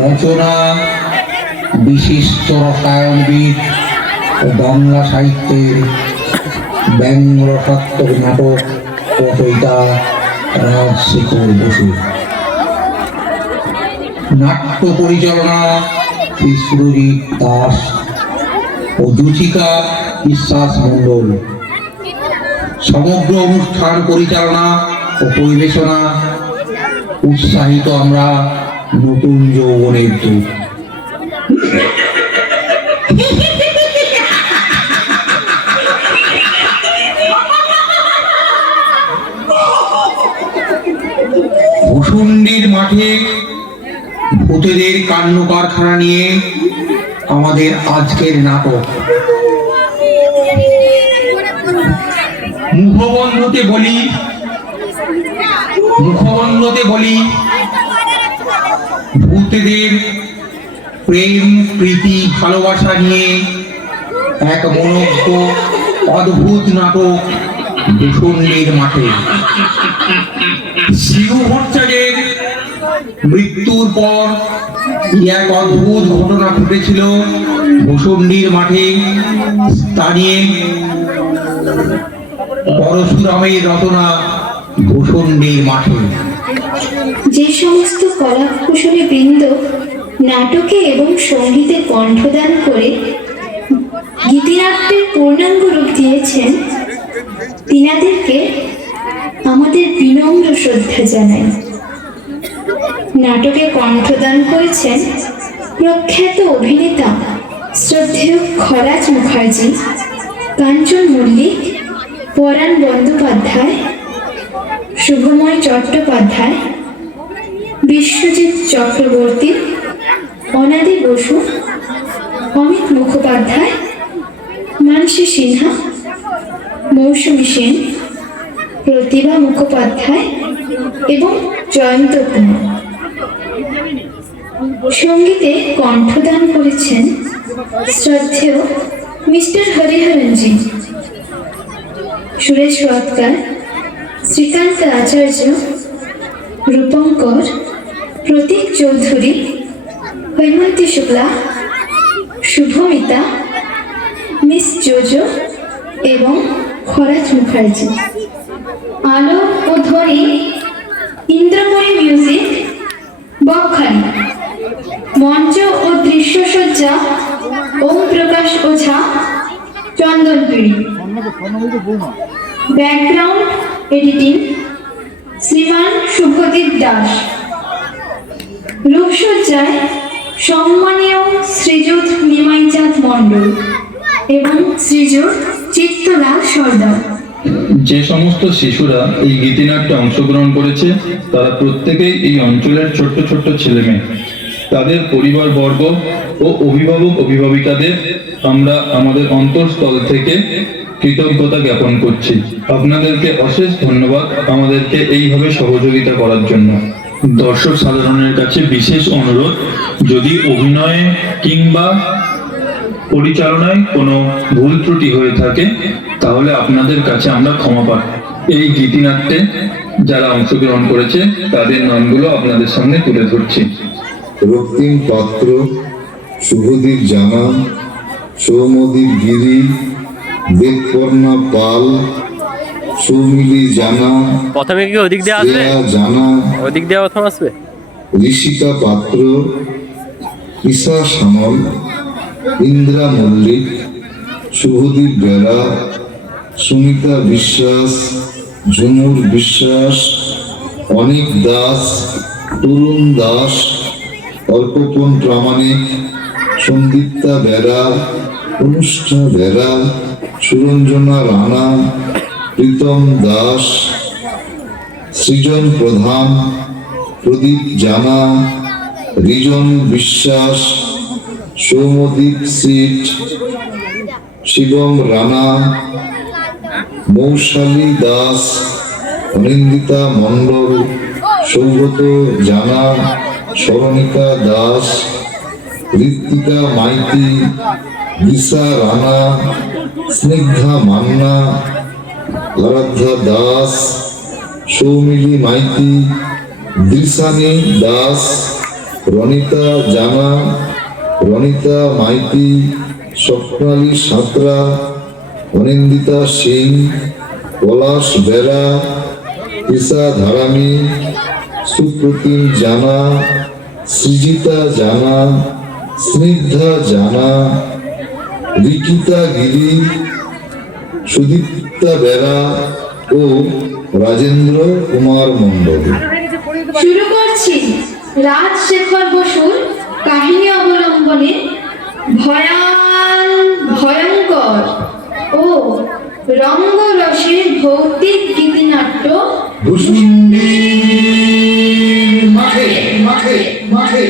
রচনা বিশিষ্ট রসায়নবিদ ও বাংলা সাহিত্যের ব্যঙ্গরসাত্মক নাটক রচয়িতা রাজশেখর বসু। নাট্য পরিচালনা শ্রী সুরজিৎ দাস ও জুচিকা বিশ্বাস মণ্ডল। সমগ্র অনুষ্ঠান পরিচালনা ও পরিবেশনা উৎসাহিত আমরা নতুন যৌবনের দূত। ভূষুণ্ডির মাঠে ভূতেদের কাণ্ড কারখানা নিয়ে আমাদের আজকের নাটক। মুখবন্ধতে বলি ভূতেদের প্রেম প্রীতি ভালোবাসা নিয়ে এক মনোজ্ঞ অদ্ভুত নাটক ভূষুণ্ডির মাঠে। শিশু ভট্টাচার্যের মৃত্যুর পর এক অদ্ভুত ঘটনা ঘটেছিল ভূষুণ্ডির মাঠে। তা নিয়ে পরশুরামের রচনা ভূষুণ্ডির মাঠে। যে সমস্ত কলা কুশলী বৃন্দ নাটকে এবং সঙ্গীতে কণ্ঠদান করে গীতিনাট্যের পূর্ণাঙ্গ রূপ দিয়েছেন, তিনাদেরকে আমাদের বিনম্র শ্রদ্ধা জানাই। নাটকে কণ্ঠদান করেছেন প্রখ্যাত অভিনেতা শ্রদ্ধেয় খরাজ মুখার্জি, কাঞ্চন মল্লিক, পরাণ বন্দ্যোপাধ্যায়, শুভময় চট্টোপাধ্যায়, বিশ্বজিৎ চক্রবর্তী, অনাদি বসু, অমিত মুখোপাধ্যায়, মানসী সিনহা, মৌসুমী সেন, প্রতিভা মুখোপাধ্যায় এবং জয়ন্ত কুমার। সঙ্গীতে কণ্ঠদান করেছেন শ্রদ্ধেয় মিস্টার হরিহরনজি, সুরেশ রথকার, শ্রীকান্ত আচার্য, রূপঙ্কর, প্রতীক চৌধুরী, হৈমন্তী শুক্লা, শুভমিতা, মিস জোজো এবং খরাজ মুখার্জি। আলো ও ধ্বনি ইন্দ্রমণি মিউজিক, বকখালি। মঞ্চ ও দৃশ্যসজ্জা ওম প্রকাশ ওঝা, চন্দনপিড়ি। ব্যাকগ্রাউন্ড এডিটিং শ্রীমান শুভদীপ দাস। রূপসজ্জায় সম্মানীয় শ্রীযুত নিমাইচাঁদ মণ্ডল এবং শ্রীযুত চিত্তলাল সর্দার। যে সমস্ত শিশুরা এই গীতিনাট্যে অংশগ্রহণ করেছে তারা প্রত্যেকেই এই অঞ্চলের ছোট্ট ছোট্ট ছেলে মেয়ে। তাদের পরিবারবর্গ ও অভিভাবক অভিভাবিকাদের আমরা আমাদের অন্তঃস্থল থেকে কৃতজ্ঞতা জ্ঞাপন করছি। আপনাদেরকে অশেষ ধন্যবাদ আমাদেরকে এইভাবে সহযোগিতা করার জন্য। দর্শক সাধারণের কাছে বিশেষ অনুরোধ, যদি অভিনয়ে কিংবা পরিচালনায় কোনো ভুল ত্রুটি হয়ে থাকে তাহলে আপনাদের কাছে আমরা ক্ষমা প্রার্থী। এই গীতিনাট্যে যারা অংশগ্রহণ করেছে তাদের নামগুলো আপনাদের সামনে তুলে ধরছি। রক্তিম পাত্র, শুভদীপ জানা, সৌমদীপ গিরি, দেবপর্ণা পাল, সৌমিলি জানা, প্রথমে কি ওদিক দিয়ে আসবে? জানা, ওদিক দিয়ে প্রথম আসবে। ঋষিকা পাত্র, ঈশা সামল, ইন্দ্রা মল্লিক, শুভদীপ বেরা, সুমিতা বিশ্বাস, ঝুমুর বিশ্বাস, অনিক দাস, তরুণ দাস, অল্পপন প্রামাণিক, সন্দীপ্তা বেরা, অনুষ্ঠা বেরা, সুরঞ্জনা রানা, প্রীতম দাস, সৃজন প্রধান, প্রদীপ জানা, রিজন বিশ্বাস, সৌমদীপ সিট, শিবম রানা, মৌশালী দাস, অনিন্দিতা মণ্ডল, সৌগত জানা, স্মরণিকা দাস, ঋত্বিকা মাইতি, দিশা রানা, স্নিগ্ধা মান্না, আরাধ্যা দাস, সৌমিলি মাইতি, দৃশানি দাস, রনিতা জানা, রনিতা মাইতি, স্বপ্নালী সাঁতরা, অনিন্দিতা সিং, পলাশ বেরা, তৃষা ধারামি, সুপ্রতিম জানা, সৃজিতা জানা, স্নিগ্ধা জানা, রিকিতা গিরি, সুদীপ্তা বেরা ও রাজেন্দ্র কুমার মণ্ডল। শুরু করছি রাজশেখর বসুর কাহিনী অবলম্বনে ভয়ঙ্কর ও রঙ্গরসের ভৌতিক গীতিনাট্য ভূষুণ্ডির মাঠে মাঠে মাঠে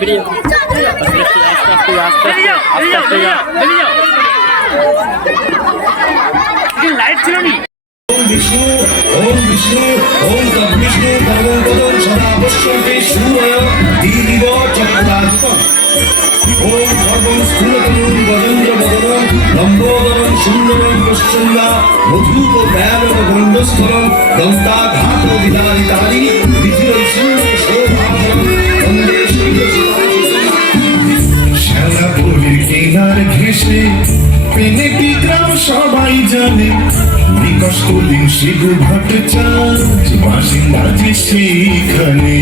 বেরিয়ে বেরিয়ে আস্তে আস্তে যা। লাইট ছিল নি। ওম বিষ্ণু ওম তদ্বিষ্ণু পরমপদম সদা অবশ্যন্তে সূরয় দিদিব চক্রাধিপম ওম সর্বং স্থূলতনুম গজেন্দ্র বদনম লম্বোদরম সুন্দরম প্রসন্না মধুপ ব্যালক গণ্ডস্থলম দন্তাঘাত বিদারিতারি বিধিরৈষণ্য শোভাভরম বন্দে শ্যালাপুরের কিনার ঘেঁষে পেনেটি গ্রাম সবাই জানে নিকষ্টলিং শিবু ভট্টাচার্য বাসিন্দা যে সেইখানে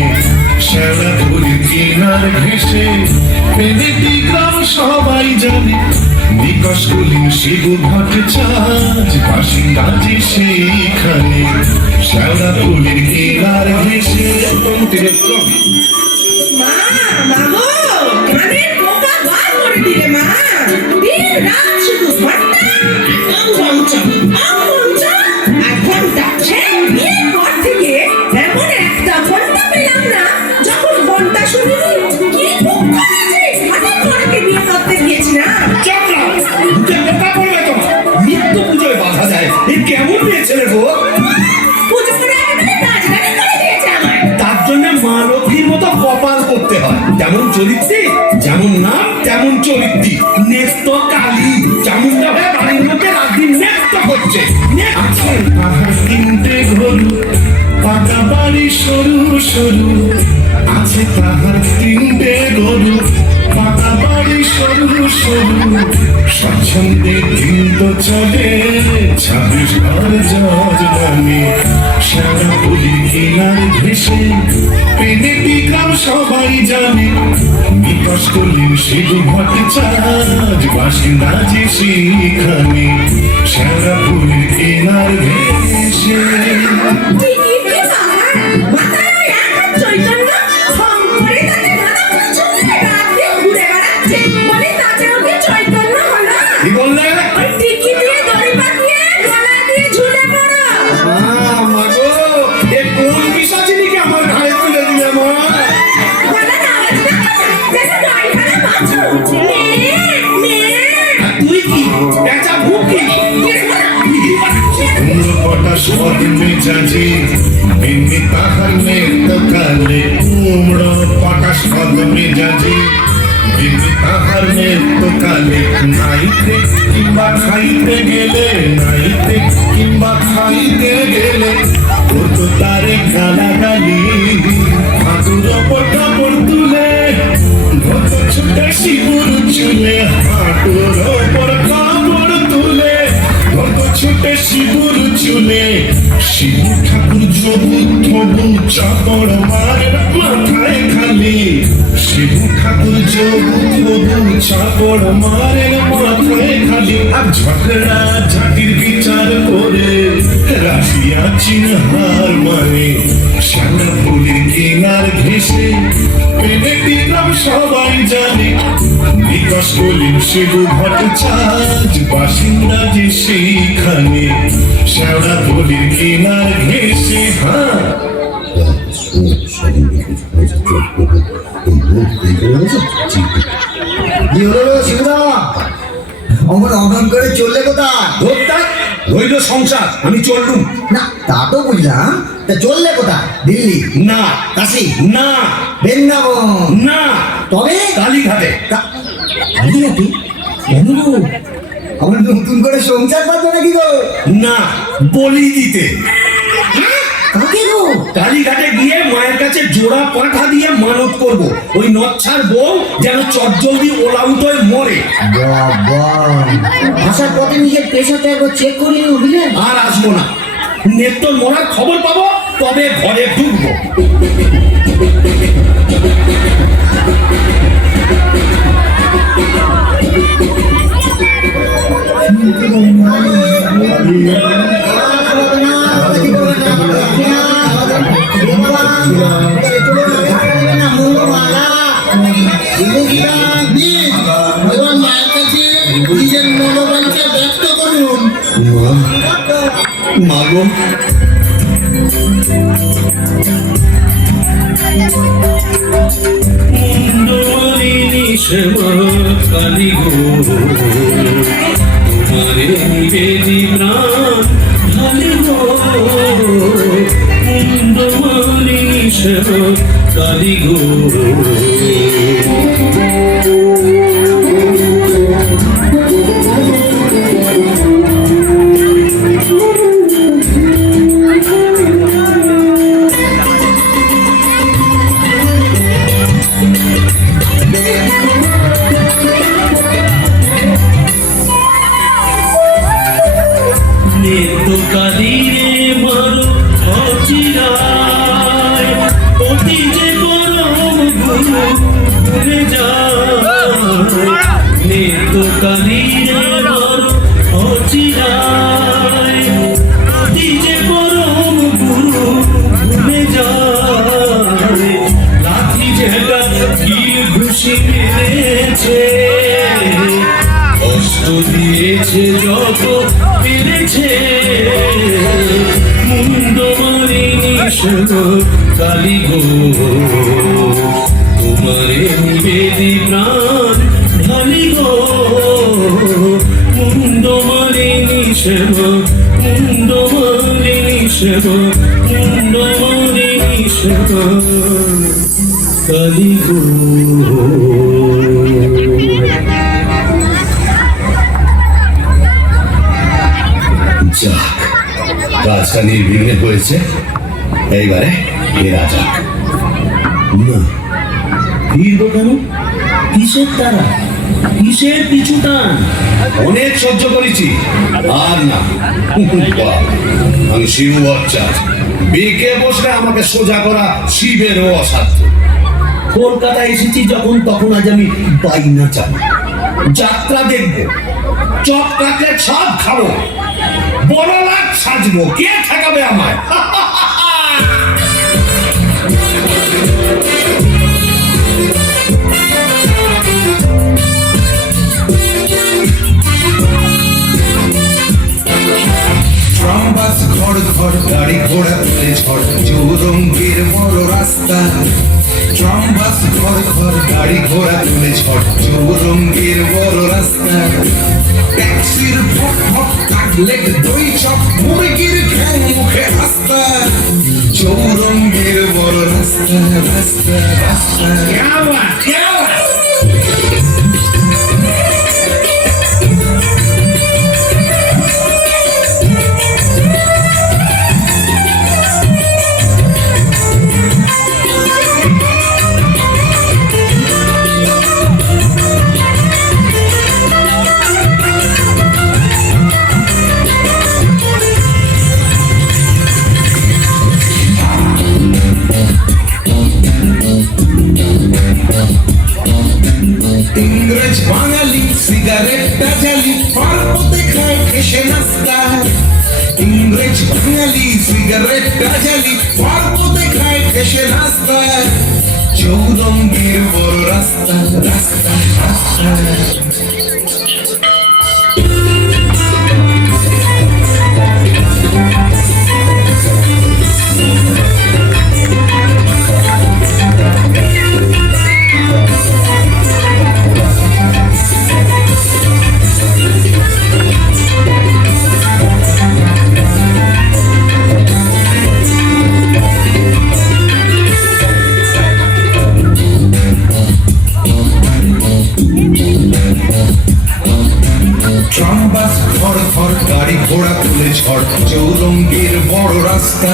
শ্যালাপুরের কিনার ঘেঁষে পেনেটি গ্রাম সবাই জানে নিকষ্টলিং শিবু ভট্টাচার্য বাসিন্দা যে সেইখানে শ্যালাপুরের কিনার ঘেঁষে মা মাগো কানের পোকা বার করে দিলে মা দিন রাত শুধু ঘন্টা আর ঘন্টা সে বিয়ের পর থেকে এমন একটা ঘন্টা পেলাম না যখন ঘন্টা শুনি কি দুঃখ হয়েছে হাতে ঘরকে বিয়ে করতে গিয়েছিলাম নিত্য পুজোয় বাধা দেয় এ কেমন মেয়ে ছেলে গো পুজো করে একেবারে রাজধানী করে দিয়েছে আমার তার জন্য মা লক্ষ্মীর মতো কপাল করতে হয় যেমন চরিত্রে যেমন নাম তেমন চরিত্রী নেত্য কালী চামুন্ডা হয়ে বাড়ির মধ্যে রাত দিন নেত্য করছে আছে তাহার তিনটে গরু পাকা বাড়ি সরু সরু আছে তাহার তিনটে গরু পাকা বাড়ি সরু সরু স্বচ্ছন্দে দিন তো চলে 26 ঘর জজ নামে সারা পুরী কিনার ঘেসে পেনেটি গ্রাম সবাই জানে নিকশ করলেন শিবু ভট্টাচার্য বাসিন্দা যে সেইখানে সারা পুরী কিনার ঘেসে তুই কি রে বাবা মাথায় এক চৈতন্য ভং করে তাতে মাথা মুছছে রাত দিয়ে ঘুরে বেড়াচ্ছে বলে তাতে ওকে চৈতন্য হলো কি বললে ওই টিকি দিয়ে দড়ি পাকিয়ে গলা দিয়ে ঝুলে পড়ো মাগো এ কোন পিশাচিনীকে আমার ঘাড়ে তুলে দিলে মা গলা আওয়াজ না যেন গাড়ি ভাড়া বাঁচো তুই কি পেঁচা ভুকি কটা সদ মেজাজে বিন্নি তাহার নেত কালে কুমড়ো কটা সদ মেজাজে বিন্নি তাহার নেত কালে নাইতে কিংবা খাইতে গেলে নাইতে কিংবা খাইতে গেলে তো তারে গালাগালি হাতুর ওপর কাপড় তুলে ধত ছুটে শিবুর চুলে হাঁটুর ওপর কাপড় তুলে ধত ছুটে শিবুর চুলে শিবু ঠাকুর জবু থবু চাপড় মারের মাথায় খালি শিবু ঠাকুর জবু থবু চাপড় মারের মাথায় খালি আর ঝগড়া ঝাঁটির বিচার করে রাশিয়া চিনহার মানে শ্যামপুরের কিনার ঘেসে পেনেটি গ্রাম সবাই জানে বিকাশ করলেন শিবু ভট্টাচার্য বাসিন্দা যে সেইখানে শ্যামপুরের কিনার ঘেসে হ্যাঁ কি হলো রে শিবদা? অমন অমন করে চললে কোথায়? ধরতা রইল সংসার আমি চললুম না তা তো বুঝলাম, তা চললে কোথায়? দিল্লি, না কাশি, না বৃন্দাবন, না তবে কালীঘাটে কালীঘাটে? কেন গো? আমার নতুন করে সংসার পাতবে নাকি গো? না বলি দিতে কাকে গো? কালীঘাটে গিয়ে মায়ের কাছে জোড়া পাঁঠা দিয়ে মানত করব ওই নচ্ছার বউ যেন চটজলদি ওলাউট হয়ে মরে বাবা, আসার পথে নিজের পেশাটা একবার চেক করে বুঝলে? আর আসবো না নেত্য মরার খবর পাবো তবে ঘরে ঢুকবো নিজের মনোবলকে ব্যক্ত করুন। মাগো মুন্ড শ্যামা কালী গো তোমারে নিবেদি প্রাণ ঢালি গো কুন্দমালি শ্যামা কালী গো কালিরে মারো অচিরায় অতি যে পরম গুরু ভুলে যায় নেতো কালিরে মারো অচিরায় অতি যে পরম গুরু ভুলে যায় লাঠি ঝেঁটা তীর ঘুষি মেরেছে কষ্ট দিয়েছে যত পেরেছে মুন্ডমালিনী শ্যামা কালী গো তোমারে নিবেদি প্রাণ ঢালি গো মুন্ডমালিনী শ্যামা মুন্ডমালিনী শ্যামা মুন্ডমালিনী শ্যামা কালী গো যাক কাজটা নির্বিঘ্নে হয়েছে এইবারে এরা যাক না ফিরবো কেন কিসের তারা কিসের পিছু টান অনেক সহ্য করেছি আর না বাহ, আমি শিব বাচ্চা বেঁকে বসলে আমাকে সোজা করা শিবেরও অসাধ্য কলকাতা এসেছি যখন তখন আজ আমি বাইনা চাই যাত্রা দেখবো চপ কাটলেট সব খাবো বড় লাখ সাজবো কে ঠেকাবে আমায় ট্রামবাস ঘর ঘর গাড়ি ঘোড়া তুলে ঝড় চৌরঙ্গের বড় রাস্তা ট্রামবাস ঘর ঘর গাড়ি ঘোড়া তুলে ঝড় চৌরঙ্গের বড় রাস্তা ট্যাক্সির ভট ভট কাটলেট দই চপ মুরগির ঘ্যাং মুখে রাস্তা চৌরঙ্গের বড় রাস্তা রাস্তা রাস্তা ইংরেজ বাঙালি সিগারেটটা জ্বালি পার্বতে খায় এসে নাস্তা ইংরেজ বাঙালি সিগারেটটা জ্বালি পার্বতে খায় এসে নাস্তা চৌরঙ্গের বড় রাস্তা রাস্তা রাস্তা ট্রামবাস ঘর ঘর গাড়ি ঘোড়া তুলে ঝড় চৌরঙ্গের বড় রাস্তা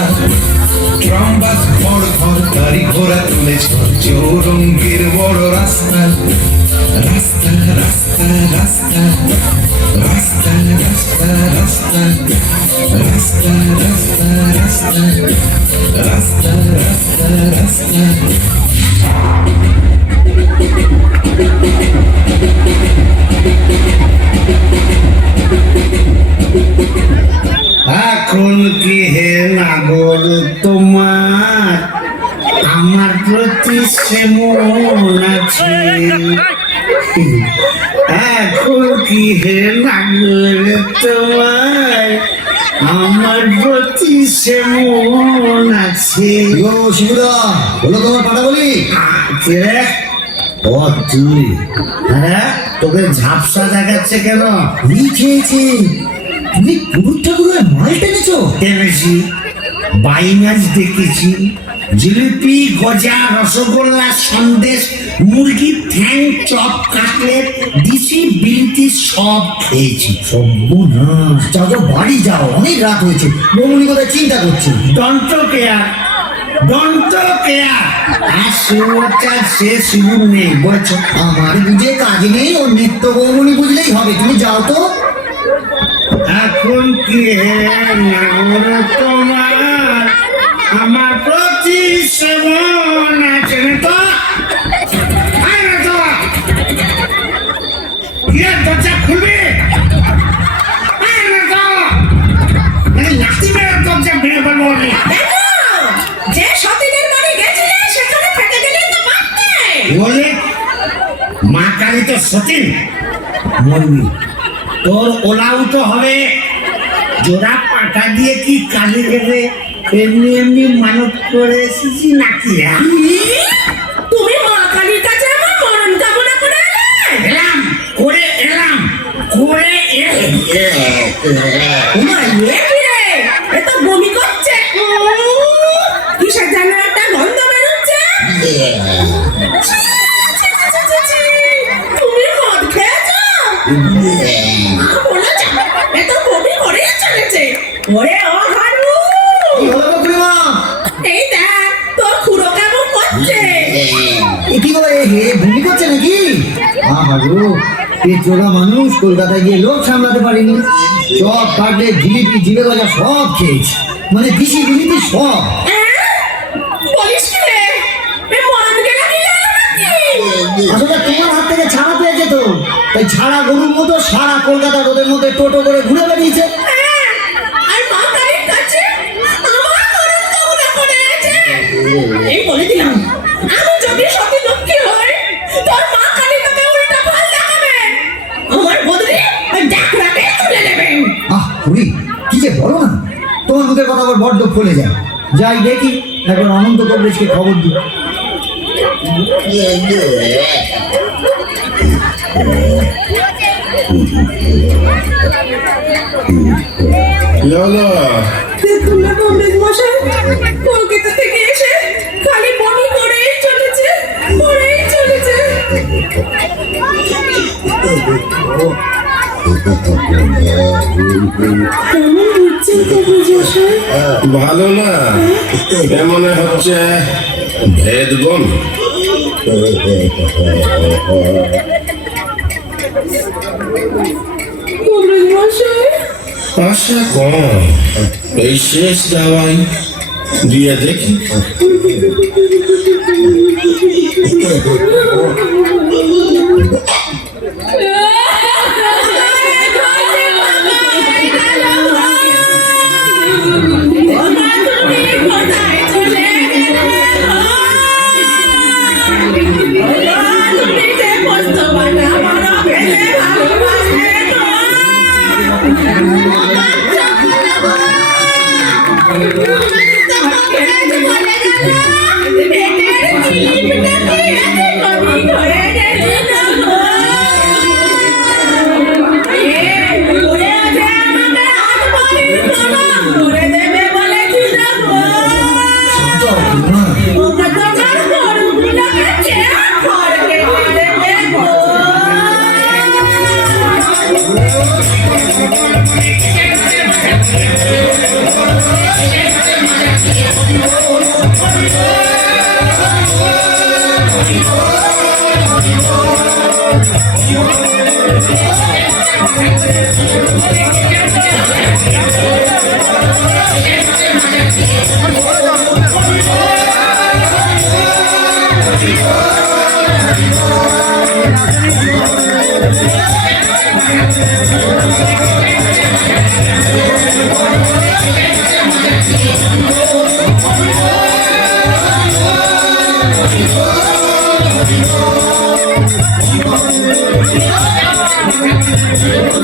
ট্রামবাস ঘর ঘর গাড়ি ঘোড়া তুলে ঝড় চৌরঙ্গের বড় রাস্তা রাস্তা রাস্তা রাস্তা রাস্তা রাস্তা রাস্তা রাস্তা রাস্তা রাস্তা রাস্তা রাস্তা রাস্তা এখন কি হে নাগর তোমার আমার প্রতি সেমন আছে এখন কি হে নাগর তোমার আমার প্রতি সেমন আছে শিবুদা বলো তোমার পাটা বলি ও তুই, হ্যাঁ তোকে ঝাপসা দেখাচ্ছে কেন? খেয়েছে তুমি পুরুষ ঠাকুরের মাল টেনেছো? টেনেছি, বাই ম্যাচ দেখেছি, জিলিপি, গজা, রসগোল্লা, সন্দেশ, মুরগির ঠ্যাং, চপ, কাটলেট, দিশি, বিলতি সব খেয়েছি। সর্বনাশ, যাও যাও বাড়ি যাও, অনেক রাত হয়েছে। বৌমনি কথা চিন্তা করছি। দন্ত কেয়ার, দন্ত কেয়ার, আর সুরচার সে সুর নেই বলছো। আমার বুঝে কাজ নেই, ও নিত্য বৌমনি বুঝলেই হবে। তুমি যাও তো। এখন কি হে নগর তোমার আমার প্রতি সেবন আছে না তো? আয় না তো, কে দরজা খুলবে? আয় না তো, লাঠি মেরে দরজা ভেঙে ফেলবো আমি। দেখো, যে সতীনের বাড়ি গেছিলে সেখানে থেকে গেলে তো পারতে। বলে মা কালী তো সতীন মরবি। তোর ওলাও তো হবে। জোড়া পাটা দিয়ে কি কালী দেবে এমনি এমনি মানত করে এসেছি নাকি? তুমি মা কালীর কাছে আমার মরণ কামনা করে এলে? এলাম করে ওমা, এ কি রে? এ তো বমি করছে। কিসের যেন একটা গন্ধ বেরোচ্ছে। ছি, ছি, ছি, ছি, ছি। তুমি মদ খেয়েছো? বলেছে, এ তো বমি করেই চলেছে। ওরে ও হারু, কি হলো গো খুড়িমা? এই দেখ তোর খুড়ো কেমন করছে। এ কি করে হে ভূমি করছে নাকি? গো, পেট্রোলা মানুষ কলকাতায় গিয়ে লোক সামলাতে পারেনি। চপ, কাটলেট, জিলিপি, জিবে গজা সব খেয়েছি, মানে দিশি জিলিপি সব। বলিস কি রে? এ মরণ গেলে কি গেল নাকি? আসলে তোমার হাত থেকে ছাড়া পেয়ে যেত, তাই ছাড়া গরুর মতো সারা কলকাতা রোদের মধ্যে টোটো করে ঘুরে বেরিয়েছে। আর মা কালীর কাছে আমার মরণ কামনা করে আছে। এই বলে দিলাম, আমি যদি সতী লক্ষ্মী হই, তোর মা কালী তোকে উল্টা ফল দেখাবে। আমার বদলে ওই ডাকরাকে তুলে নেবেন। খুড়ি কি যে বলো না, তোমার মুখের কথা আবার বড্ড ফুলে যায়। যাই দেখি, একবার অনন্ত কবরেজকে খবর দিই। দেখুন না কংগ্রেস মশাই, কলকাতা থেকে এসে খালি বমি করেই চলেছে। কেমন বুঝছেন কংগ্রেস মশাই? ভালো না, মনে হচ্ছে ভেদগম। কংগ্রেস মশাই, আশা কম, এই শেষ দাওয়াই দিয়ে দেখি।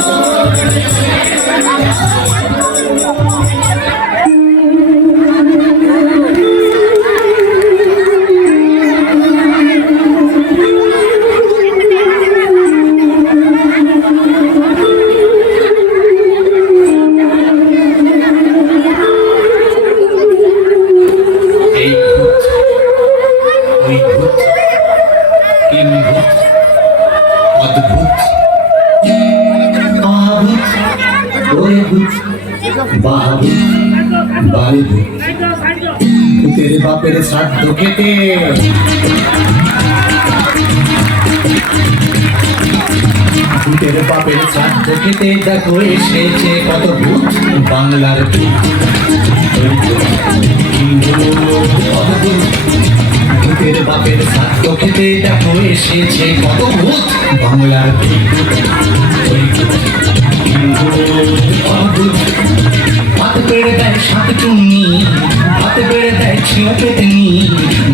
Oh, ওরে ভূত বাহাদুর বাড়ি ভূত ভূতের বাপের শ্রাদ্ধ খেতে ভূতের বাপের শ্রাদ্ধ খেতে দেখো এসেছে কত ভূত বাংলার ভূত ভূতের বাপের শ্রাদ্ধ খেতে দেখো এসেছে কত ভূত বাংলার ভূত হাত পেড়ে দেয় সাত চুন্নি হাতে পেড়ে দেয় ছিঁড়ে পেতেনি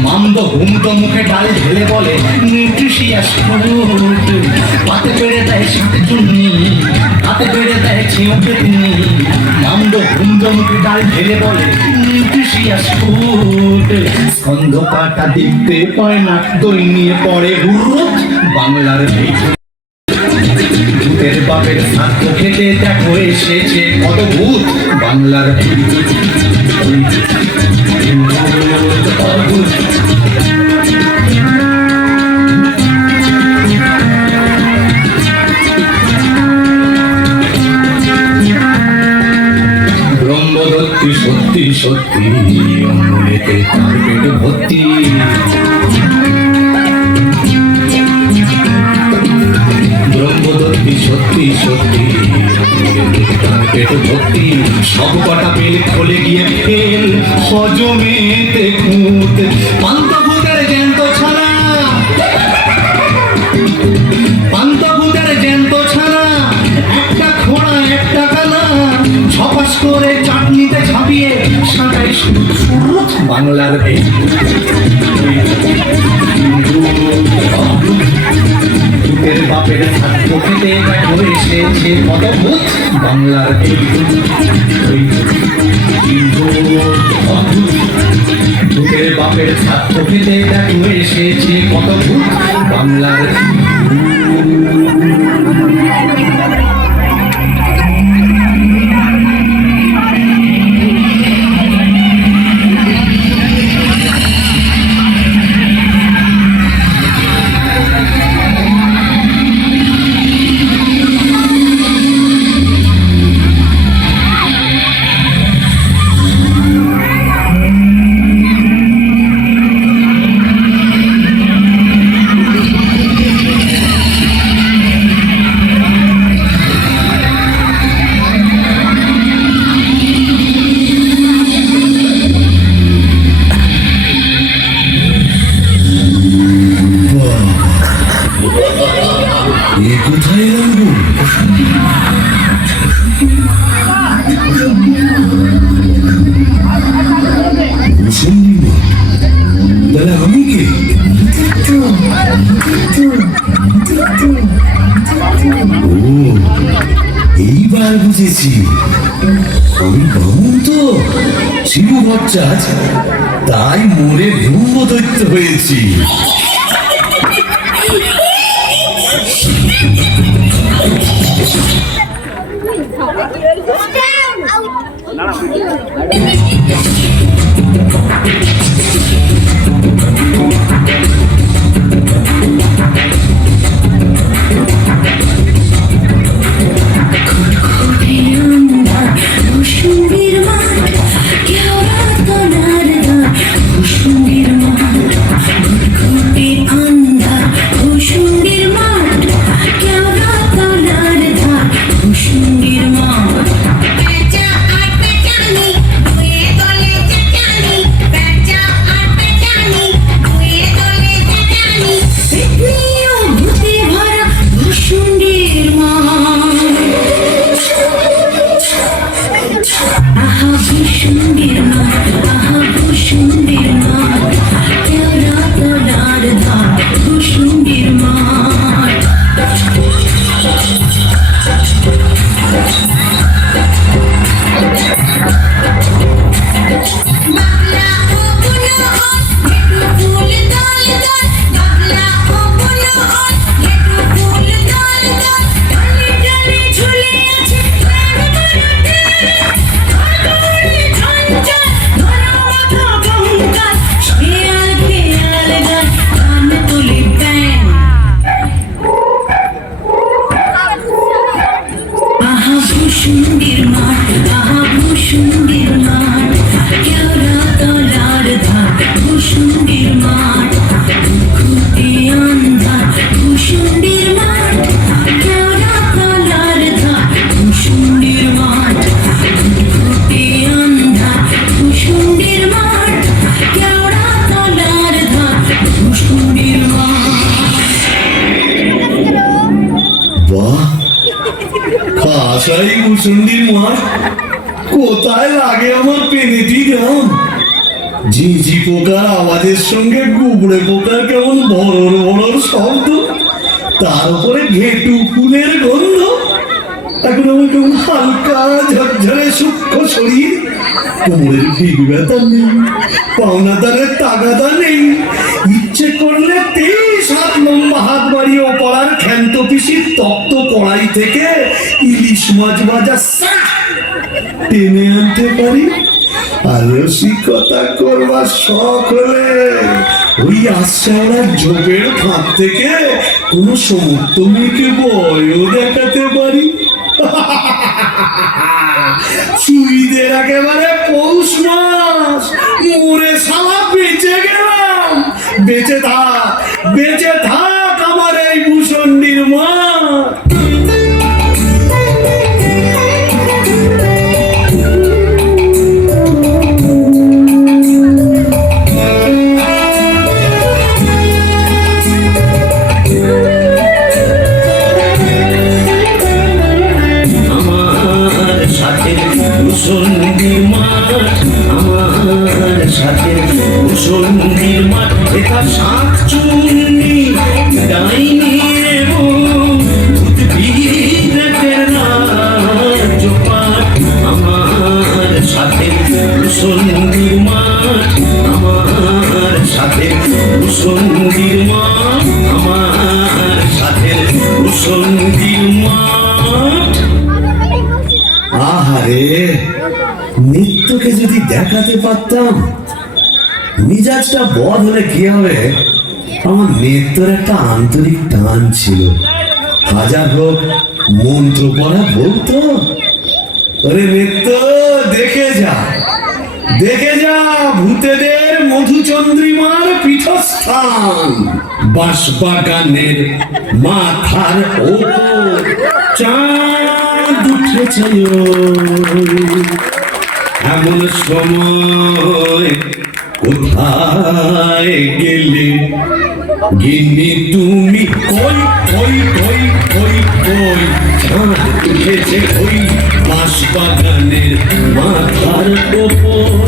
মামদ হুমদ মুখে ডাল ঢেলে বলে নিউট্রিশিয়াস ফুড হাতে পেড়ে দেয় সাত চুন্নি হাতে পেড়ে দেয় ছিঁড়ে পেতেনি মামদ হুমদ মুখে ডাল ঢেলে বলে নিউট্রিশিয়াস ফুড স্কন্ধ কাটা দেখতে পায় না দই নিয়ে পড়ে হুরুত বাংলার ভূতের বাপের শ্রাদ্ধ খেতে দেখো এসেছে কত ভূত বাংলার ব্রহ্মদত্তি সত্যি সত্যি অমলেতে তার পেট ভর্তি ব্রহ্মদত্তি সত্যি সত্যি তার পেট ভর্তি সব কটা পেল খোলে গিয়ে ফেল হজমেতে খুঁত পান্তভূতের জ্যান্ত ছানা পান্তভূতের জ্যান্ত ছানা একটা খোঁড়া একটা কানা ছপাস করে চাটনিতে ঝাঁপিয়ে সাঁটাই সুরুত বাংলার ভূতের বাপের শ্রাদ্ধ খেতে দেখো এসেছে কত ভূত বাংলার ভূতের বাপের শ্রাদ্ধ খেতে দেখো এসেছে কত ভূত বাংলার এ কোথায় এলাম গো? ভূষণী মঠ। তাহলে আমি কে? ও এইবার বুঝেছি, আমি বামুন তো শিবু ভট্টাচ, তাই মোড়ে ব্রহ্মদৈত্য হয়েছি। কেওড়া ভূষুণ্ডির মাঠ আহা ভূষুণ্ডির মাঠ কেওড়া তলার ধার ভূষুণ্ডির মাঠ খুঁটি আন্ধার ভূষুণ্ডির মাঠ কেওড়া তলার ধার ভূষুণ্ডির মাঠ খুঁটি আন্ধার ভূষুণ্ডির মাঠ কেওড়া তলার ধার ভূষুণ্ডির মাঠ। বাহ, কাছাই ভূষুণ্ডির মাঠ, কোথায় লাগে আমার পেনেটি গ্রাম। ঝিঝি পোকার আওয়াজের সঙ্গে গুবড়ে পোকার কেমন বড়র বড়র শব্দ, তার উপরে ঘেটু ফুলের গন্ধ। এখন আমার কেমন হালকা ঝরঝরে সূক্ষ্ম শরীর, কোমরের ভিড় ব্যথা নেই, পাওনাদারের তাগাদা নেই। ইচ্ছে করলে 23 লম্বা হাত বাড়িয়ে পড়ার ক্ষান্ত পিসির তপ্ত কড়াই থেকে ইলিশ মাছ ভাজা টেনে আনতে পারি। আর রসিকতা করবার শখ হলে ওই আশাওয়ার ঝোপের ফাঁক থেকে কোনো সমুক্ত মেয়েকে বয়ও দেখাতে পারি। সুইদের একেবারে পৌষ মাস, মরে শালা বেঁচে গেলাম। বেঁচে থাক আমার এই ভূষণ্ডির মাঠ। আমার সাথে ভূষণ্ডির মাঠ, আমার সাথে ভূষণ্ডির মাঠ, এটা শাকচুন্নি ডাইনি এবং উদ্ভিদের রাজ্যপাঠ। আমার সাথে ভূষণ্ডির মাঠ, আমার সাথে ভূষণ্ডির মাঠ, আমার সাথে ভূষণ্ডির মাঠ। আহারে, নৃত্যকে যদি দেখাতে পারতাম। মিজাজটা বদ হলে কি হবে, আমার নৃত্যের একটা আন্তরিক টান ছিল। হাজার হোক মন্ত্র পড়া বলতো, ওরে নৃত্য দেখে যা ভূতেদের মধুচন্দ্রিমার পীঠস্থান। বাঁশবাগানের মাথার ওপর চাঁদ উঠেছে, এমন সময় কোথায় গেলে গিন্নি তুমি? কই কই কই কই কই চাঁদ উঠেছে ওই বাঁশবাগানের মাথার ওপর,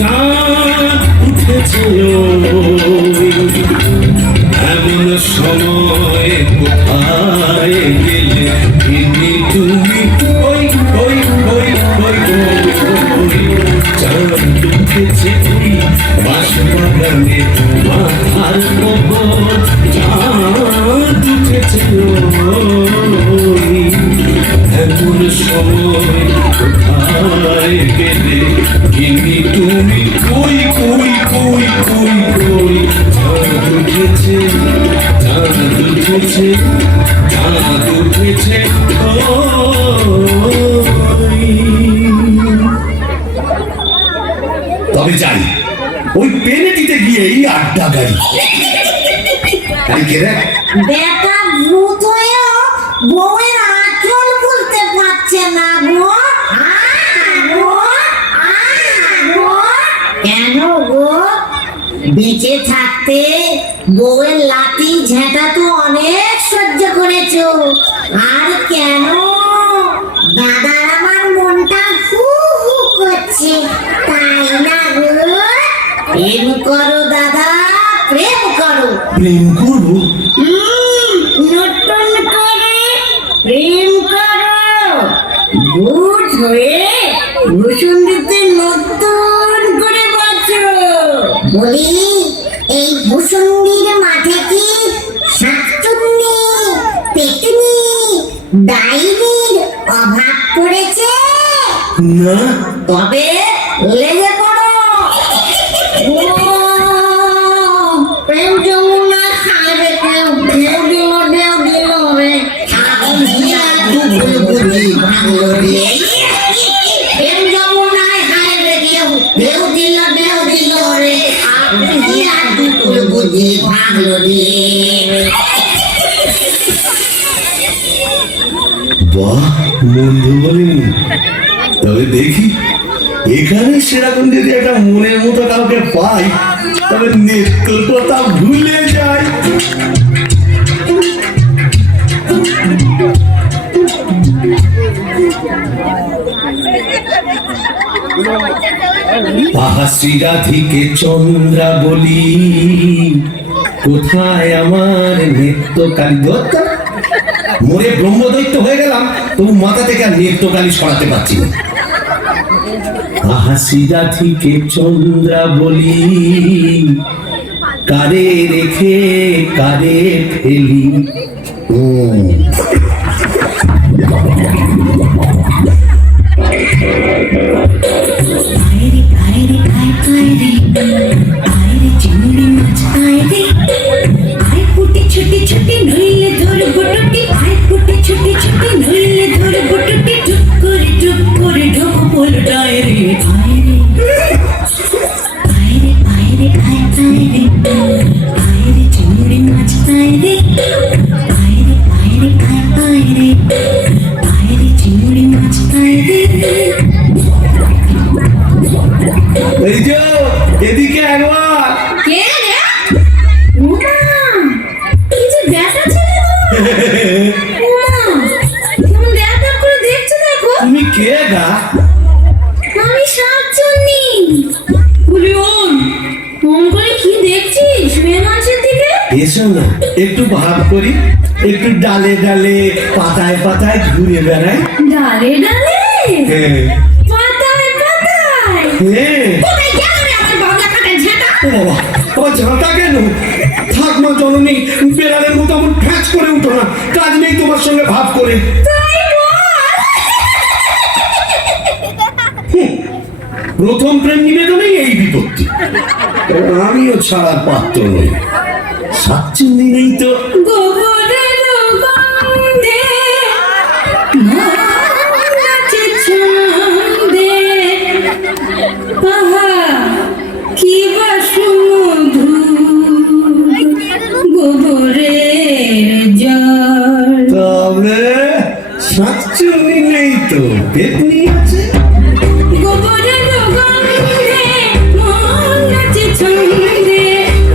চাঁদ উঠেছে এমন সময় কোথায় গেলে গিন্নি তুমি? কই কই কই কই কই চাঁদ উঠেছে ওই বাঁশবাগানের মাথার ওপর, চাঁদ উঠেছে এমন সময় কোথায় গেলে গিন্নি তুমি? কই কই কই কই কই চাঁদ উঠেছে, চাঁদ উঠেছে, চাঁদ উঠেছে। তবে যাই, ওই পেনেটিতে গিয়েই আড্ডা গাড়ি। বেটা ভূত হয়েও বউয়ের আঁচল খুলতে পারছে না গো। কেন গো? বেঁচে থাকতে বউয়ের লাঠি ঝেঁটা তো অনেক সহ্য করেছো, আর কেন? দাদার আমার মনটা হু হু করছে, তাই না গো? প্রেম করো দাদা, প্রেম করো। প্রেম করবো? নতুন করে প্রেম করো, ভূত হয়ে ভূষণ্ডিতে নতুন করে বাঁচো। বলি, এই ভূষণ্ডির মাঠে কি শাকচুন্নি, পেতনি, ডাইনির অভাব পড়েছে? না। তবে লেগে পড়ো। প্রেম যমুনা খাবে কেউ, ঢেউ দিল রে। বুঝি ভাঙলো রে প্রেম যমুনায় হায় রে ঢেউ দিল রে আর দুকুল বুঝি ভাঙলো রে বাহ, মন্দ বলেনি। তবে দেখি এখানে সেরকম যদি একটা মনের মতো কাউকে পাই তবে নেত্রর কথা ভুলে যাই। আহাসি রাধিকে চন্দ্রা বলি, কোথায় আমার নেত্রকালী দত্তা? মরে ব্রহ্মদৈত্য হয়ে গেলাম, তবু মাথা থেকে আর নেত্রকালী সরাতে পারছি না। আহাসি রাধিকে চন্দ্রা বলি, কারে রেখে কারে ফেলি। এই যে এদিকে একবার। কে রে? ওমা, কি যে ব্যাটা ছেলে গো। ওমা, কেমন ব্যাটা করে দেখছো দেখো। তুমি কে গা? আমি শাকচুন্নি। বুলিয়ন, মন করে কি দেখছিস মেয়ে মানুষের দিকে? এসো না, একটু ভাব করি, একটু ডালে ডালে পাতায় পাতায় ঘুরে বেড়াই। ডালে ডালে হ্যাঁ পাতায় পাতায় হ্যাঁ। কোথায় গেল রে আমার বাবলা কাটা ঝাঁটা? ও বাবা, ও ঝাঁটা কেন? থাক মা জননী, বেড়ালের মতো আমার ফ্যাচ করে উঠো না, কাজ নেই তোমার সঙ্গে ভাব করে। তাই বল। প্রথম প্রেম নিবেদনেই এই বিপত্তি। আমিও ছাড়ার পাত্র নই। সাতচুন্নি নেই তো। গোবরের গন্ধে মন নাচে ছন্দে, আহা কি বা সুমধুর গোবরের জল। তবে সাতচুন্নি নেই তো, পেতনি আছে। গোবরের গন্ধে মন নাচে ছন্দে,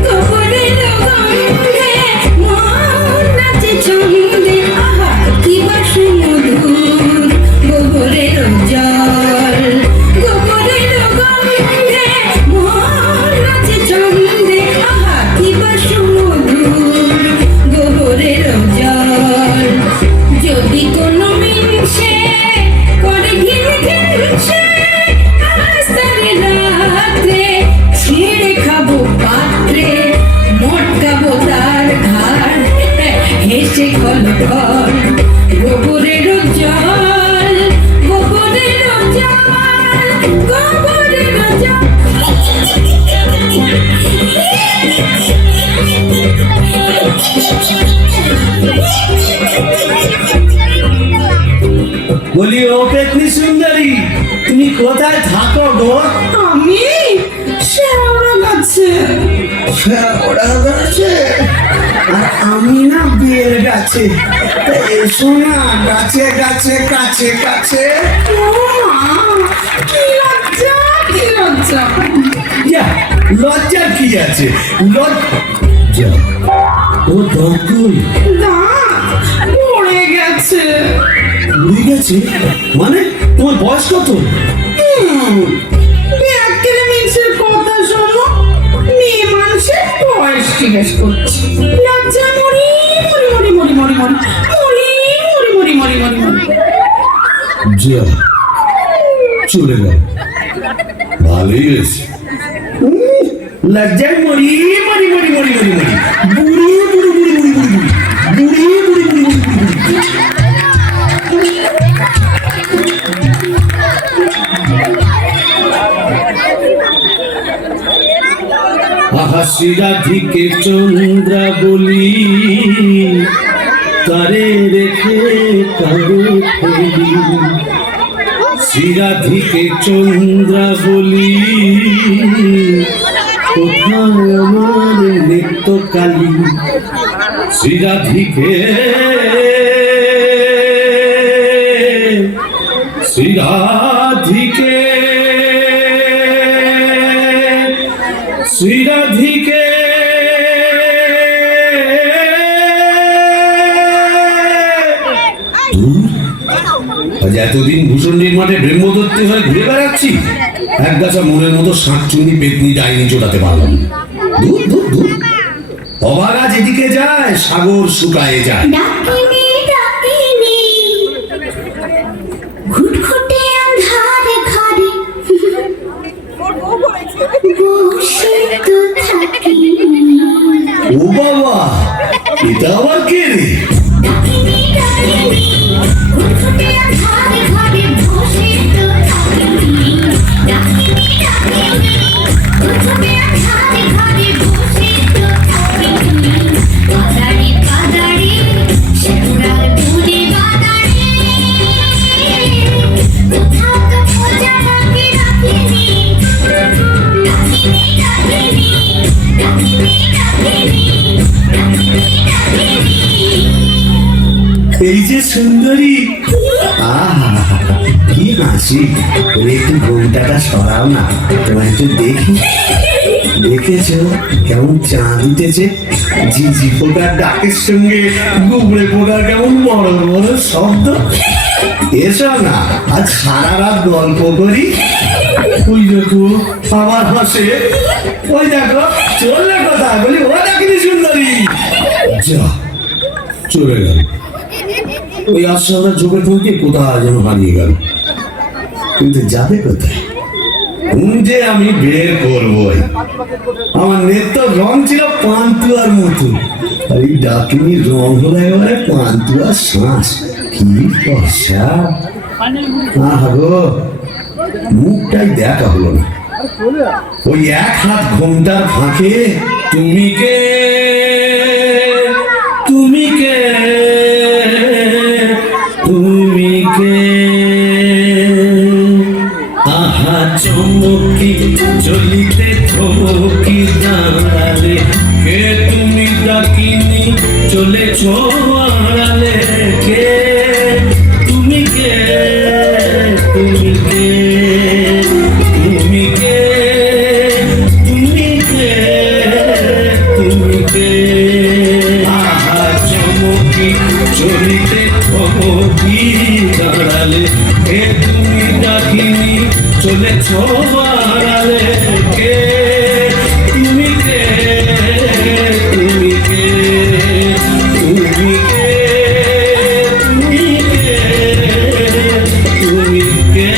গোবরের গন্ধে মন নাচে ছন্দে, আহা কি বা সুমধুর গোবরের জল। গোবরের গন্ধে মন নাচে ছন্দে, আহা কি বা সুমধুর গোবরের জল। যদি কোনো মিনসে করে ঘিন ঘিনসে আস্তারে রাত্রে, ছিঁড়ে খাবো পাত্রে, মটকাবো তার ঘাড়, হেসে খলখল গোবরের জল, গোবরের জল, গোবরের জল। বলি ও পেতনি সুন্দরী, তুমি কোথায় থাকো গো? আমি শ্যাওড়া গাছে। ওরা গাছে আর আমি না বেল গাছে। তা এসো না গাছে গাছে কাছে কাছে। ও মা, কি লজ্জা, কি লজ্জা। যা, লজ্জার কি আছে? লজ্জা ও দকুল দাঁত পড়ে গেছে। উড়ে গেছে মানে? তোমার বয়স কত? ব্যাকেলে মিনসের কথা শোনো, মেয়ে মানুষের বয়স জিজ্ঞেস করছি। লজ্জা মরি মরি মরি মরি মরি মরি মরি মরি মরি মরি মরি মরি। যা, চলে গেল, ভালোই হয়েছে। লজ্জায় মরি মরি মরি মরি মরি মরি বুড়ি বুড়ি বুড়ি বুড়ি বুড়ি বুড়ি বুড়ি বুড়ি বুড়ি বুড়ি। আহাসি রাধিকে চন্দ্রা বলি, কারে রেখে কারে ফেলি শ্রীরাধিকে চন্দ্রা বলি কোথায় আমার নিত্য কালী শ্রীরাধিকে শ্রীরাধিকে শ্রীরাধিকে আজ এতদিন ভূষণ্ডির মাঠে ব্রহ্মদত্তি হয়ে ঘুরে বেড়াচ্ছি এক গাছা মনের মতো শাঁকচুনি পেতনি ডাইনি চোটাতে পারলাম না। দূর দূর দূর অবাগা যেদিকে যায় সাগর শুকায়ে যায়। ডাকিনি ডাকিনি ঘুটঘুটে আঁধারে ঘরে বসে তো থাকি ও বাবা, এটা আবার কে রে? ডাকিনি ডাকিনি ঘুটঘুটে আঁধারে ঘরে বসে তো থাকি ডাকিনি ডাকিনি ঘুটঘুটে আঁধারে ঘরে বসে তো থাকি বাদারি বাদারি শেউরার বুড়ি বাদারি কোথাও তো খোঁজা রাখি রাখিনি ডাকিনি ডাকিনি ডাকিনি ডাকিনি ডাকিনি ডাকিনি এই যে সুন্দরী, আহা কি হাসি। ওরে একটু ঘুমটাটা সরাও না, তোমার একটু দেখি। দেখেছো কেমন চাঁদ উঠেছে? ঝিঝি পোকার ডাকের সঙ্গে গুবড়ে পোকার কেমন বড় বড় শব্দ। এসো না আজ সারা রাত গল্প করি। ওই দেখো আমার হাসে, ওই দেখো চললে কথা বলি, ও ডাকিনি সুন্দরী। যা চলে গেল। ওই আশ্রমটা চোখে ঠুকে কোথায় যেন হারিয়ে গেল। কিন্তু যাবে কোথায়? যে আমি বের করবই। আমার নেত্র রং ছিল পান্তুয়ার মতো, আর এই ডাকিনি রং হলো এবারে পান্তুয়ার শ্বাস। কি বর্ষা! গো মুখটাই দেখা হলো না। ওই এক হাত ঘোমটার ফাঁকে তুমি কে, তুমি কে, তুমি কে? আহা চমকি চলিতে থমকি দাঁড়ালে কে তুমি ডাকিনি চলেছ আড়ালে কে তুমি কে, তুমি কে, তুমি কে, তুমি কে, তুমি কে? আহা চমকি চলিতে থমকি দাঁড়ালে কে তুমি ডাকিনি চলেছ আড়ালে কে তুমি কে, তুমি কে, তুমি কে, তুমি কে, তুমি কে?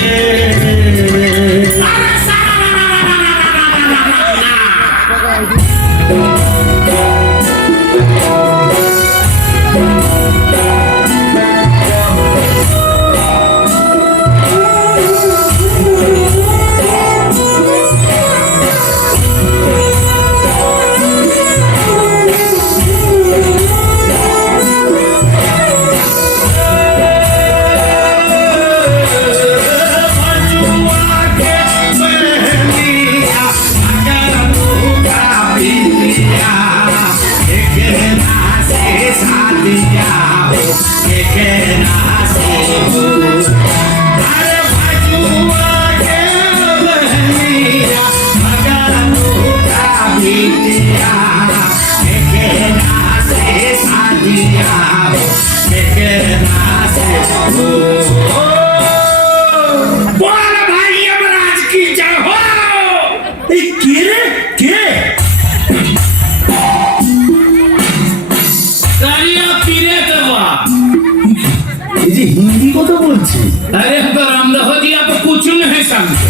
हिंदी को तो बोलছি। अरे रामदास जी आप कुछ नहीं समझे।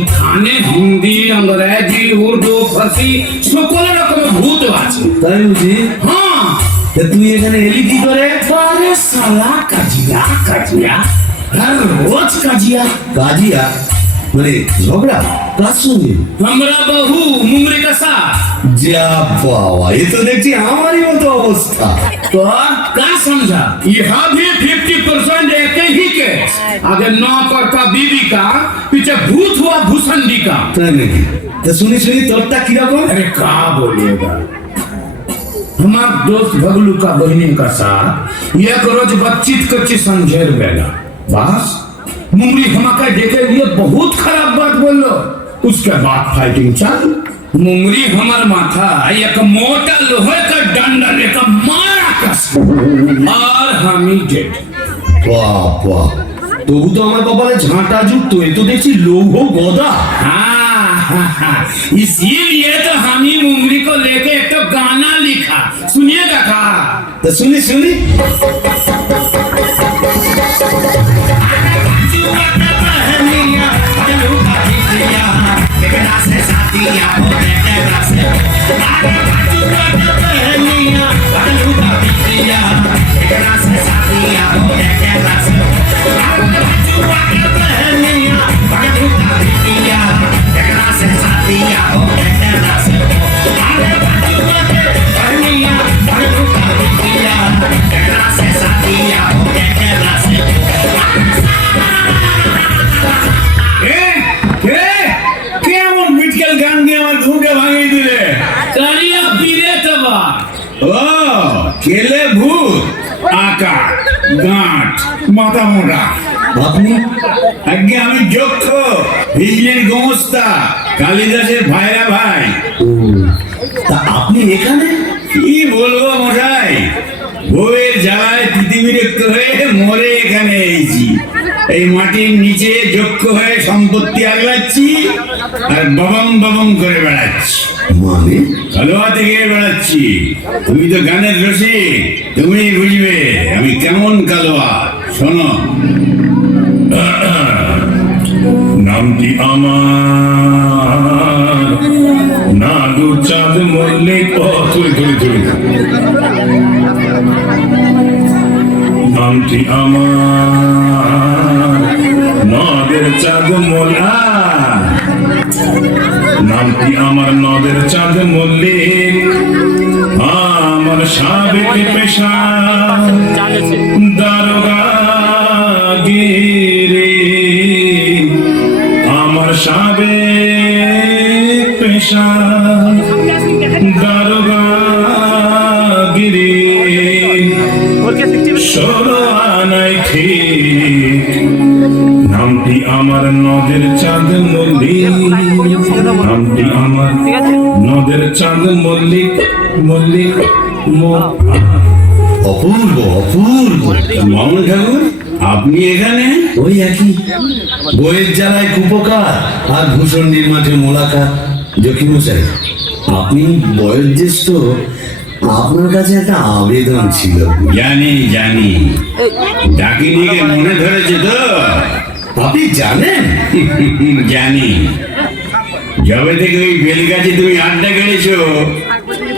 এখানে হিন্দি, ইংরেজি, উর্দু, ফার্সি সকল রকমের ভূত আছে। তাই বুঝি? হ্যাঁ। তা তুই এখানে এলি কি করে? আরে শালা কাজিয়া কাজিয়া, হর রোজ কাজিয়া। কাজিয়া? মানে ঝগড়া কার সঙ্গে? हमरा बहू मुंगरी का साथ। যা বাবা, এ তো দেখছি আমারই মতো অবস্থা। तो आप क्या समझा? यहाँ भी 50% एक ही केस। अगर नौकर का बीवी का पीछे भूत हुआ भूसंडी का। তাই নাকি? তা শুনি শুনি তোরটা কিরকম? अरे क्या बोलिएगा? हमारे दोस्त भगलू का बहनी का साथ एक रोज बातचीत करके समझेर बेला बस मुंगरी हमाका देखे लिए बहुत खराब बात बोलो। उसके बाद फाइटिंग चालू। मुंगरी हमार माथा एक मोटा लोहे का डंडा लेकर मारा कस और हम ही डेड। বাবা, তবু তো আমার কপালে ঝাঁটা যুক্ত, এ তো দেখছি লৌহ গদা। हाँ, इसीलिए तो हम ही मुंगरी को लेके एक तो गाना लिखा, सुनिएगा का? তা শুনি শুনি। কেমন বিটকেল গান দিয়ে আমার ঘুমকে ভাঙিয়ে দিলে? কারিয়া পীরে তবা। ও কেলে ভূত, আকা গাঁট মাথা মোটা। আপনি? আগে আমি যক্ষ হিজলের গোমস্তা কালিদাসের ভাইরা ভাই। তা আপনি এখানে? কি বলবো মশাই, বউয়ের জ্বালায় পৃথিবীরক্ত হয়ে মরে এখানে এসেছি। এই মাটির নিচে যক্ষ হয়ে সম্পত্তি আগলাচ্ছি আর বাবাম বাবাম করে বেড়াচ্ছি। মানে? কালোয়া থেকে বেড়াচ্ছি। তুমি তো গানের রসিক, তুমি বুঝবে আমি কেমন কালোয়া। শোনো, নামটি আমার নাদু চাঁদ মল্লিক। নামটি আমার নদের চাঁদ মোলা। নামটি আমার নদের চাঁদ মল্লিক। আমার সাবেক পেশা দারোগা গিরি। আমার সাবেক পেশা দারোগা গিরি। 16 আনাই ঠিক। নামটি আমার নদের চাঁদ মল্লিক। নামটি আমার নদের চাঁদ মল্লিক। মল্লিক অপূর্ব অপূর্ব। মামুন ঠাকুর, আপনি এখানে? ওই একই, বইয়ের জ্বালায় কুপকার আর ভূষণ্ডির মাঠে মোলাকার। জকিমশাই, আপনি বয়োজ্যেষ্ঠ, আপনার কাছে একটা আবেদন ছিল। জানি জানি, ডাকিনিকে মনে ধরেছে তো? আপনি জানেন? জানি। যবে থেকে ওই বেলগাছে তুমি আড্ডা গেড়েছো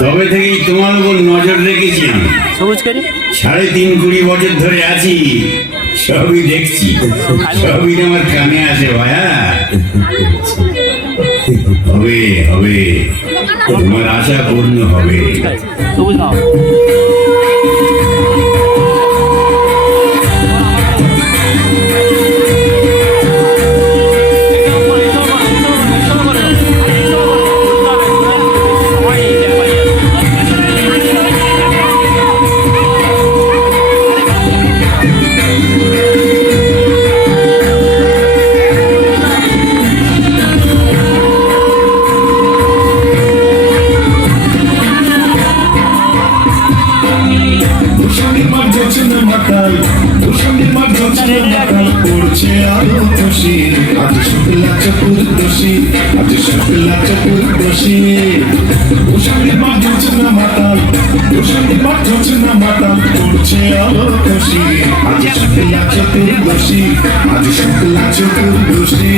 তবে থেকেই তোমার উপর নজর রেখেছি আমি। 3.5-20 বছর ধরে আছি, সবই দেখছি, সবই আমার কানে আসে ভাইয়া। হবে হবে, তোমার আশা পূর্ণ হবে। পড়ছে আলো খুশি, আজ শুক্লা চতুর্দশী, আজ শুক্লা চতুর্দশী। ভূষণের মা জ্যোৎস্না মাতাল, ভূষণের মা জ্যোৎস্না মাতাল, পড়ছে আলো খুশি, আজ শুক্লা চতুর্দশী, আজ শুক্লা চতুর্দশী।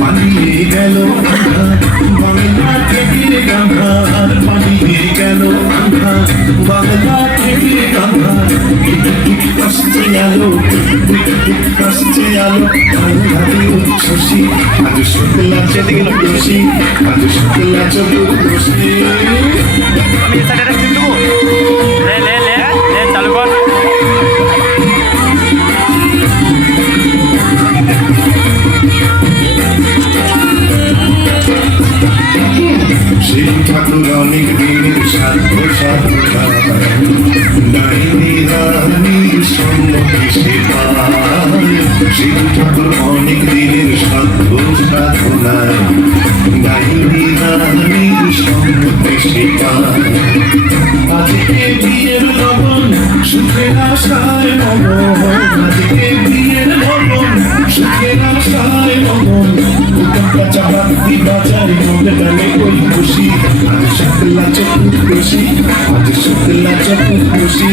মানিয়ে গেল আসছে আলো ভাবি উচ্ছ্বসী আজ শুক্লা চতুর্দশী আজ শুক্লা চতুর্দশী শিব ঠাকুর অনেক দিনের সাধ্য সাধনা ডাইনি রানীর সম্মতি সেবায় শিব ঠাকুর অনেক দিনের সাধ্য সাধনায় ডাইনি রানীর সম্মতি সেবায় আজকে বিয়ের লগন সুখের আশায় মগন আজকে বিয়ের লগন সুখের আশায় মগন উত্তরটা চাপাতি বাজার মধ্যে গানে ওই খুশি আজ শুক্লা চতুর্দশী আজ শুক্লা চতুর্দশী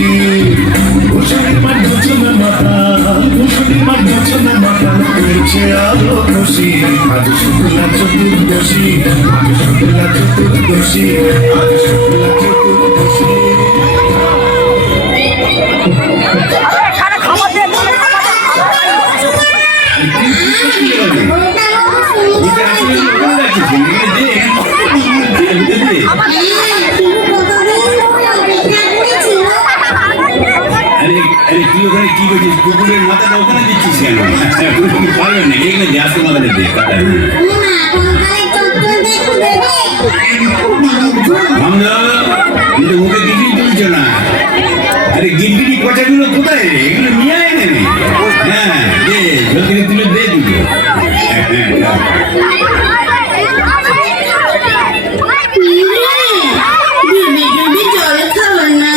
ঘোষণের মাঠ ঘোষণা মাথা ঘোষণের মাঠ ঘোষণা মাথা হয়েছে আলো খুশি আজ শুক্লা চতুর্দশী আজ শুক্লা চতুর্দশী আজ শুক্লা চতুর্দশী তুই ওখানে কি করছিস কুকুরের মাথাটা ওখানে দিচ্ছিস কেন পারবেন না এগুলো গ্যাস মাথাটা দিয়ে কিন্তু মুখে কিছুই তুলছো না আরে গিরগিরি কচাগুলো কোথায় রে এগুলো নিয়ে আয় নেবে হ্যাঁ দে ঝোল থেকে তুলে দে দুটো জল খাওয়া না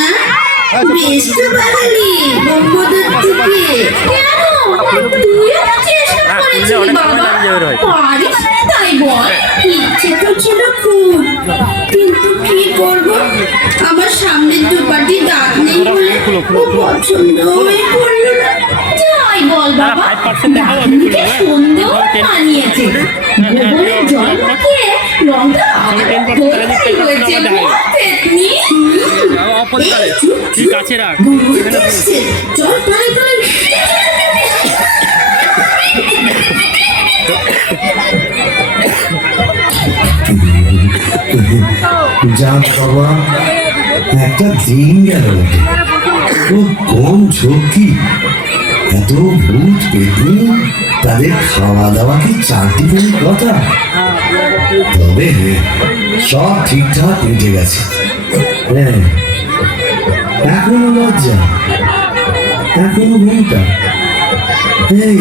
বেশ তো বাঙালি ব্রহ্মদত্ত থেকে কেন তুইও তো চেষ্টা করেছিলি বাবা পারিস না তাই বল ইচ্ছে তো ছিল খুব কিন্তু কি করব আমার সামনের দুপাটি দাঁত নেই বলে ও পছন্দ হয়ে পড়লো না যাই বল বাবা দাঁতকে সুন্দর মানিয়েছে গোবরের জল মাখিয়ে রংটা হলুদাই হয়েছে বল পেতনি কাছে রাখ চল পানি পানি যাক বাবা একটা দিন গেল খুব কম ঝক্কি এত ভূত পেতনি তাদের খাওয়া দাওয়া কি চারদিকের কথা তবে সব ঠিকঠাক মিটে গেছে হ্যাঁ এখনো লজ্জা এখনো ঘুমটা এই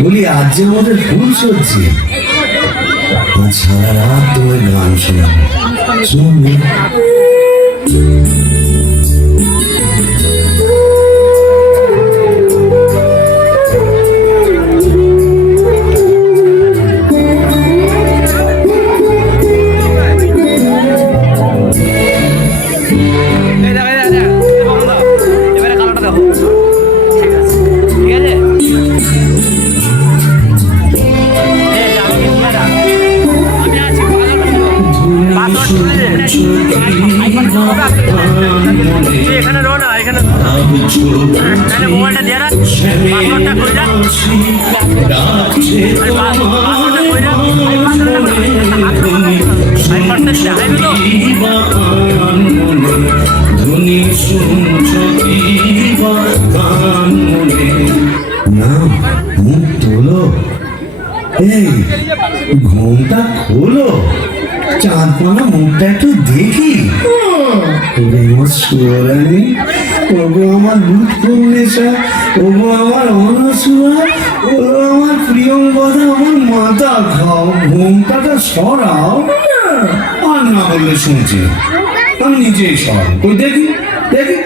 বলি আজ যে আমাদের ফুল সজ্জি আজ সারা রাত তোমার গান শোনাবো শুনবি এবারে কালোটা দেখো ঠিক আছে ঠিক আছে এখানে রো না এখানে মোবাইলটা দিয়ে রাখ পাসওয়ার্ডটা করে যা পাসওয়ার্ডটা করে যা না মুখ তোলো এই ঘুমটা খোলো চাঁদ পানা মুখটা একটু দেখি সুরানি ওগো আমার দুধ কমনেশা ওগো আমার অনসুয়া ওগো আমার প্রিয়ঙ্গদা আমার মাথা খাও ঘুমটাটা সরাও আর না বললে শুনছি আমি নিজেই সরাও কই দেখি দেখি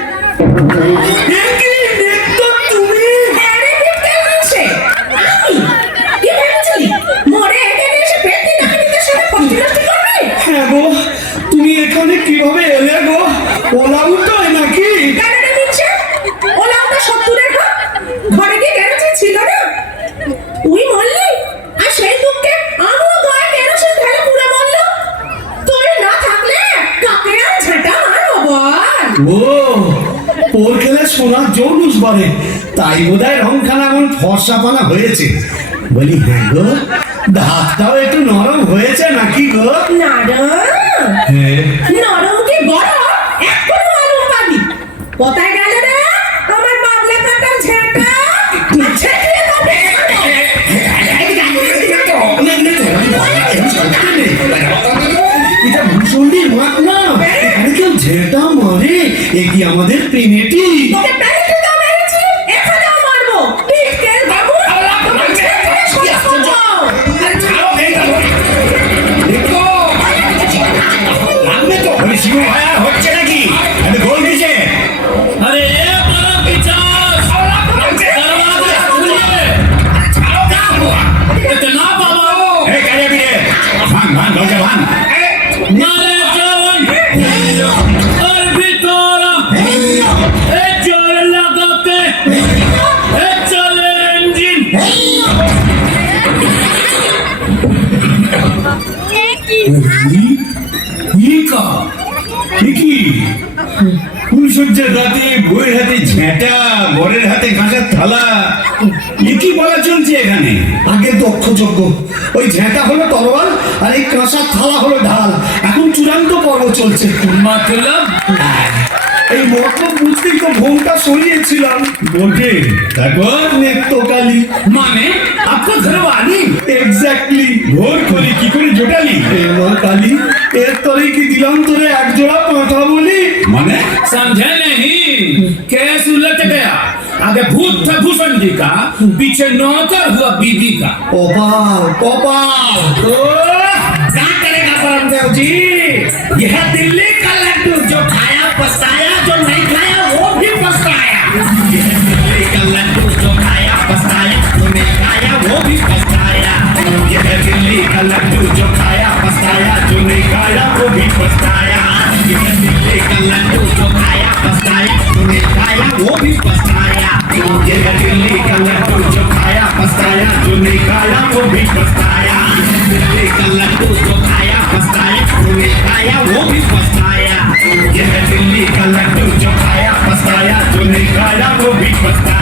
তুমি এখানে কিভাবে এলে গো ওলা উল্টোয় নাকি ঘরে কি কেরোসিন ছিল না তুই মরলি আর সেই দুঃখে আমিও গায়ে কেরোসিন ঢেলে পুড়ে মরলো তুই না থাকলে কাকে আর ঝাঁটা মারবো বল ও ওর খেলে সোনার জৌলুস বাড়ে তাই বোধহয় রংখানা এমন ফর্সাপানা হয়েছে। বলি হ্যাঁ গো, দাঁতটাও একটু নরম হয়েছে নাকি গো? নরম হ্যাঁ। নরম কি গরম এক্ষুনি মালুম পাবি। কোথায় গেল রে আমার বাবলা কাকার ঝেঁটা? ছেঁটিয়ে দেবে। এটা ভূষণীর মাঠ না, এখানে কেউ ঝেঁটা মারে? এ কি আমাদের পেনেটি? তোকে প্যারেন্টে দাও মেরেছি, এখানেও মারবো। পিটকেল বাবু, তোমার ছেঁটে সব যাও। হচ্ছে নাকি? আমি গোল দিছে। अरे ये बड़ा पिचास दरवाजा खोलिए इतना बाबा मारे जान और भितोरा ए जोर लगा के ए चले इंजन ফুলসজ্জার রাতে বউয়ের হাতে ঝেঁটা, বরের হাতে কাঁসার থালা, এ কি বলা চলছে এখানে? আগে দক্ষযজ্ঞ, ওই ঝেঁটা হলো তরোয়াল আর এই কাঁসার থালা হলো ঢাল। এখন চূড়ান্ত পর্ব চলছে। मतलब এই মতলব বুঝতেই তো ভোমটা সরিয়েছিলাম। বটে, তারপর নেত্রকালী माने आपको घर वाली এক্স্যাক্টলি। ভোর করে কি করে জোটালি? এ মা কালী, এর তরে কি দিলাম তোরে এক জোড়া পাঁঠা বলি? माने समझे नहीं केस उलट गया आगे भूत था भूषण जी का पीछे नौकर हुआ बीबी का कपाल कपाल तो क्या करेगा परमदेव जी यह दिल्ली का लड्डू जो खाया पछताया जो नहीं खाया वो भी पछताया यह दिल्ली का लड्डू जो खाया पछताया जो नहीं खाया वो भी पछताया यह दिल्ली का लड्डू जो खाया पछताया जो नहीं खाया वो भी पछताया यह दिल्ली का लड्डू जो खाया पछताया जो नहीं खाया वो भी पछताया यह दिल्ली का लड्डू जो खाया पछताया जो नहीं खाया वो भी पछताया दिल्ली का लड्डू जो खाया पछताया जो नहीं खाया वो भी पछताया यह दिल्ली का लड्डू जो खाया पछताया जो नहीं खाया वो भी पछताया